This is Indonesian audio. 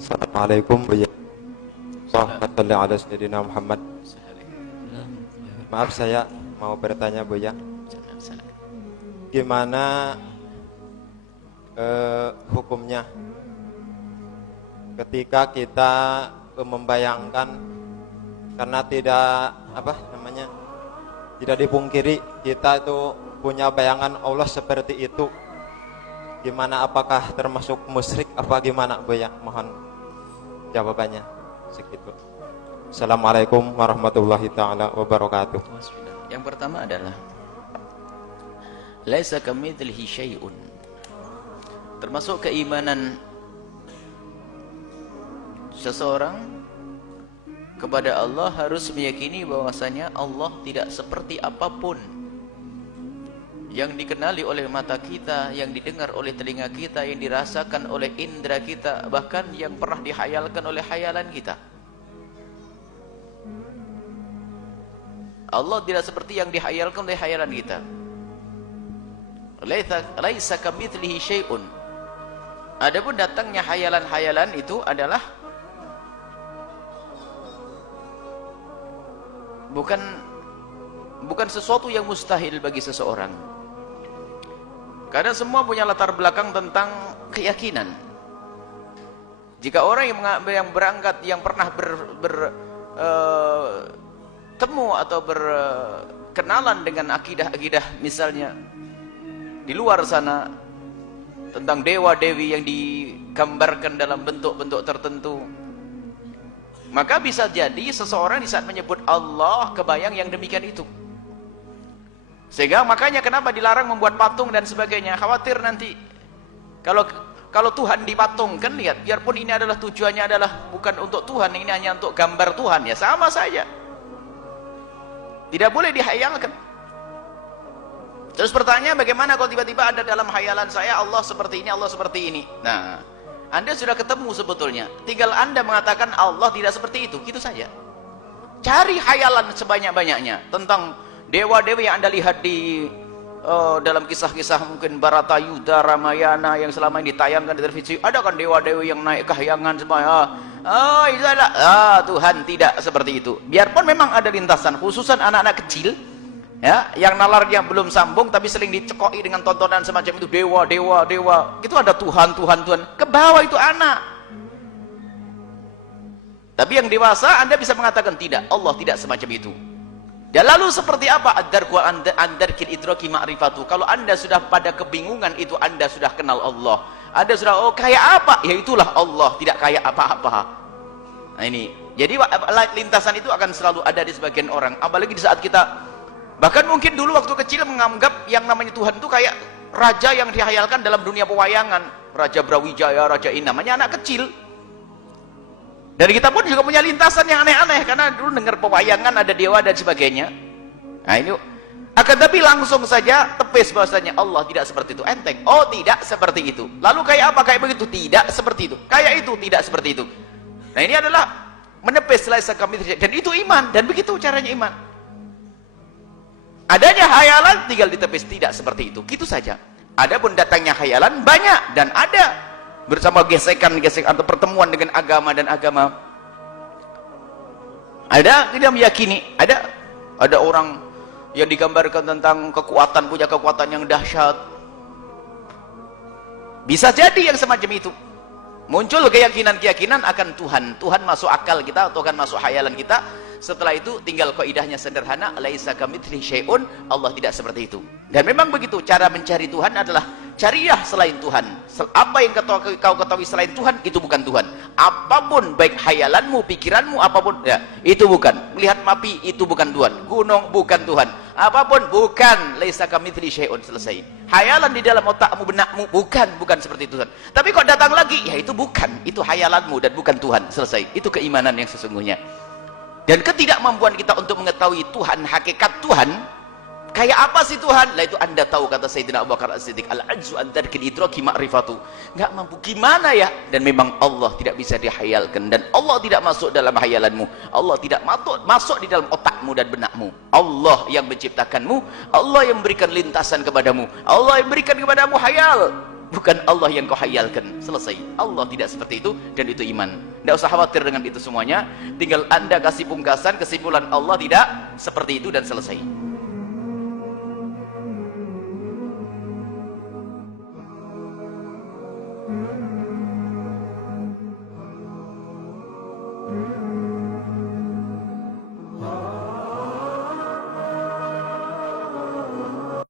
Assalamualaikum Buya. Allahumma shalli ala Sayyidina Muhammad. Maaf, saya mau bertanya Buya. Gimana hukumnya ketika kita membayangkan, karena tidak dipungkiri kita itu punya bayangan Allah seperti itu. Gimana, apakah termasuk musyrik apa gimana Buya? Mohon jawabannya segitu. Assalamualaikum warahmatullahi taala wabarakatuh. Yang pertama adalah laisa kamitslihi syai'un. Termasuk keimanan seseorang kepada Allah harus meyakini bahwasanya Allah tidak seperti apapun yang dikenali oleh mata kita, yang didengar oleh telinga kita, yang dirasakan oleh indera kita, bahkan yang pernah dihayalkan oleh hayalan kita. Allah tidak seperti yang dihayalkan oleh hayalan kita. Laisa kamitslihi syai'un. Adapun datangnya hayalan-hayalan itu adalah bukan sesuatu yang mustahil bagi seseorang. Karena semua punya latar belakang tentang keyakinan. Jika orang yang berangkat, yang pernah bertemu atau berkenalan dengan akidah-akidah misalnya di luar sana tentang dewa-dewi yang digambarkan dalam bentuk-bentuk tertentu, maka bisa jadi seseorang di saat menyebut Allah kebayang yang demikian itu. Sehingga makanya kenapa dilarang membuat patung dan sebagainya, khawatir nanti kalau Tuhan dipatungkan, lihat, biarpun ini adalah tujuannya adalah bukan untuk Tuhan, ini hanya untuk gambar Tuhan, ya sama saja, tidak boleh dihayalkan. Terus pertanyaan, bagaimana kalau tiba-tiba ada dalam hayalan saya Allah seperti ini, Allah seperti ini? Nah, Anda sudah ketemu sebetulnya, tinggal Anda mengatakan Allah tidak seperti itu, gitu saja. Cari hayalan sebanyak-banyaknya tentang dewa-dewi yang Anda lihat di dalam kisah-kisah mungkin Baratayuda, Ramayana yang selama ini ditayangkan di televisi. Ada kan dewa-dewi yang naik kahyangan semua. Itu adalah Tuhan tidak seperti itu. Biarpun memang ada lintasan, khususan anak-anak kecil, ya, yang nalarnya belum sambung tapi sering dicekoi dengan tontonan semacam itu, dewa, dewa, dewa. Itu ada Tuhan, Tuhan, Tuhan. Ke bawah itu anak. Tapi yang dewasa Anda bisa mengatakan tidak, Allah tidak semacam itu. Dan lalu seperti apa? Ad-darkil idraki ma'rifatu. Kalau Anda sudah pada kebingungan itu, Anda sudah kenal Allah. Anda sudah, oh kayak apa? Ya itulah Allah, tidak kayak apa-apa. Nah ini, jadi lintasan itu akan selalu ada di sebagian orang. Apalagi di saat kita, bahkan mungkin dulu waktu kecil menganggap yang namanya Tuhan itu kayak raja yang dihayalkan dalam dunia pewayangan. Raja Brawijaya, Raja ini, namanya anak kecil. Dan kita pun juga punya lintasan yang aneh-aneh, karena dulu dengar pewayangan ada dewa dan sebagainya. Nah ini, akan tapi langsung saja tepis bahwasanya Allah tidak seperti itu, enteng. Oh tidak seperti itu. Lalu kayak apa? Kayak begitu? Tidak seperti itu. Kayak itu? Tidak seperti itu. Nah ini adalah menepis laisa kamitslihi, dan itu iman. Dan begitu caranya iman. Adanya hayalan tinggal ditepis, tidak seperti itu. Gitu saja. Adapun datangnya hayalan banyak dan ada bersama gesekan-gesekan atau pertemuan dengan agama dan agama. Ada tidak meyakini, ada orang yang digambarkan tentang kekuatan, punya kekuatan yang dahsyat. Bisa jadi yang semacam itu. Muncul keyakinan-keyakinan akan Tuhan. Tuhan masuk akal kita atau akan masuk hayalan kita. Setelah itu tinggal kaidahnya sederhana, laisa kamitslihi syai'un, Allah tidak seperti itu. Dan memang begitu, cara mencari Tuhan adalah carilah selain Tuhan. Apa yang kau ketahui selain Tuhan, itu bukan Tuhan. Apapun, baik hayalanmu, pikiranmu, apapun, ya, itu bukan. Melihat api, itu bukan Tuhan. Gunung, bukan Tuhan. Apapun, bukan. Laisa kamitslihi syai'un, selesai. Hayalan di dalam otakmu, benakmu, bukan seperti Tuhan. Tapi kok datang lagi, ya itu bukan. Itu hayalanmu dan bukan Tuhan, selesai. Itu keimanan yang sesungguhnya. Dan ketidakmampuan kita untuk mengetahui Tuhan, hakikat Tuhan, kayak apa sih Tuhan? Lah itu Anda tahu, kata Sayyidina Abu Bakar As-Siddiq, al-ajzu an darkil idraki ma'rifatu. Nggak mampu, gimana ya? Dan memang Allah tidak bisa dihayalkan, dan Allah tidak masuk dalam hayalanmu. Allah tidak masuk di dalam otakmu dan benakmu. Allah yang menciptakanmu, Allah yang memberikan lintasan kepadamu, Allah yang memberikan kepadamu hayal. bukan Allah yang kau hayalkan. Selesai. Allah tidak seperti itu, dan itu iman. Tidak usah khawatir dengan itu semuanya, tinggal anda kasih pungkasan kesimpulan Allah tidak seperti itu dan selesai.